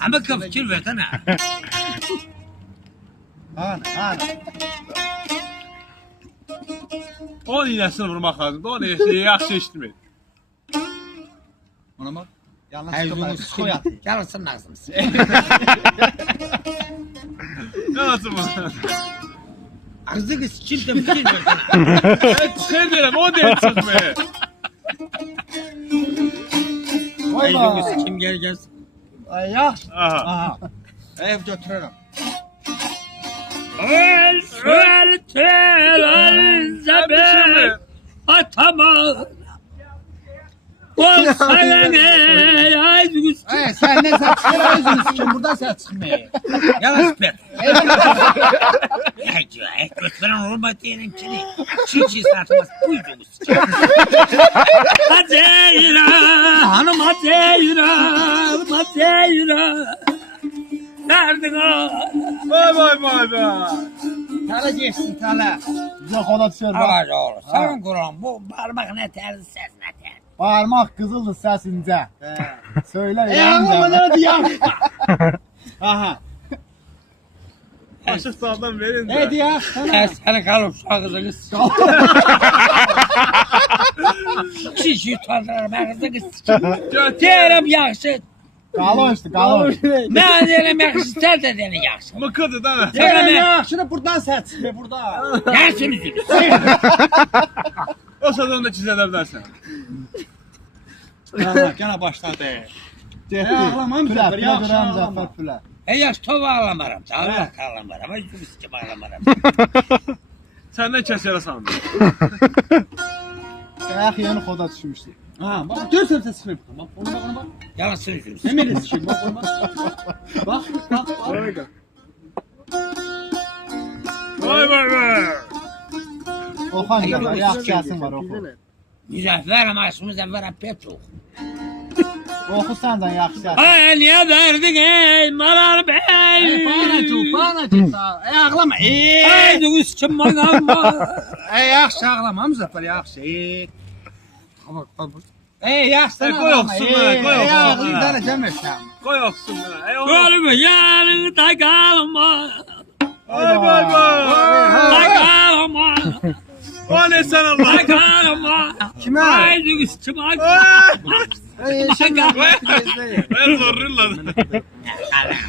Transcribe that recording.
Ama fikir versene. Ana. 10 iğnesini vurmak lazım. 10 iğnesini yaxşı eşitmeyin. Ona bak. Yanlış Ayzunu çıkıyor. sıkıyor. Yalasın ağzını sıkıyor. Ne nasıl bu? Ağzını sıkıyor da fikir versene. Şey derim, o değil çıkmaya. Ayzunu sıkayım gel gelsin. Ay yaxşı. Aha. Aha. Ev götürürüm. El zebe atama. Ol sayene ayzını sıkıyor. Sen ne saçma ağzını sıkıyorsun? Buradan sen çıkmıyor. Yalan süper. Götüren olma diyelim ki ne? Çiğ satmaz buyduğunu sıkıyor. Haceyra, hanım haceyra, haceyra. Derdin o. Vay. Tala geçsin tala. Yok ona düşer bak. Hava doğru. Sen Kur'an bu parmak ne terzi ses ne terzi. Parmak kızıldı sesince. Söyle Ama ne diyeyim? Aha. Aşık sağdan verin de. Ne diyor? Seni kalıp şu ağzını sıkıyor. Kişi utandırır ağzını sıkıyor. Derim yaxşı. Kalo işte kalo. Ben derim yaxşı sen de derim yaxşı. Mıkıdı da. Söyle ya. Şunu buradan sen çıkmıyor burada. Yersin üzülür. O sözden de çizeler dersen. Gene başladı. Ağlamam Püle Müzəffər, yaxşı duran ağlama. Müzəffər püle. Yaş tova ağlamaram. Allah ağlamaram. Ay yüzümü sıçım ağlamaram. Senden kes yara sandım. Ayak yeni koda düşmüştü. Ha, bak görsən sən çıxmır. Bak ona bak. Yalan üzülür. Ne mele sıçır bak ona bak. Bak. Vay. Oxan gəlir, ayak gəlsin var oxu. Müzəffər amaşı müzəffər Petro. Oxu səndən yaxşı gəlsin. Ay niye verdin ey Maral Bey? Bana ağlama. Ay yüzümü sıçım bana. Yaxşı ağlama Müzəffər, yaxşı. Yaxşı. Qoy oxusun mənə, qoy oxusun Ağlayı mənə. da demirsən. Koy oxusun mənə. Gölümü yanında kalma. Vay. Kalma. O ne sen Allah. Kalma. Kime? Ay yüzümü sıçım Ben zorluyorlar.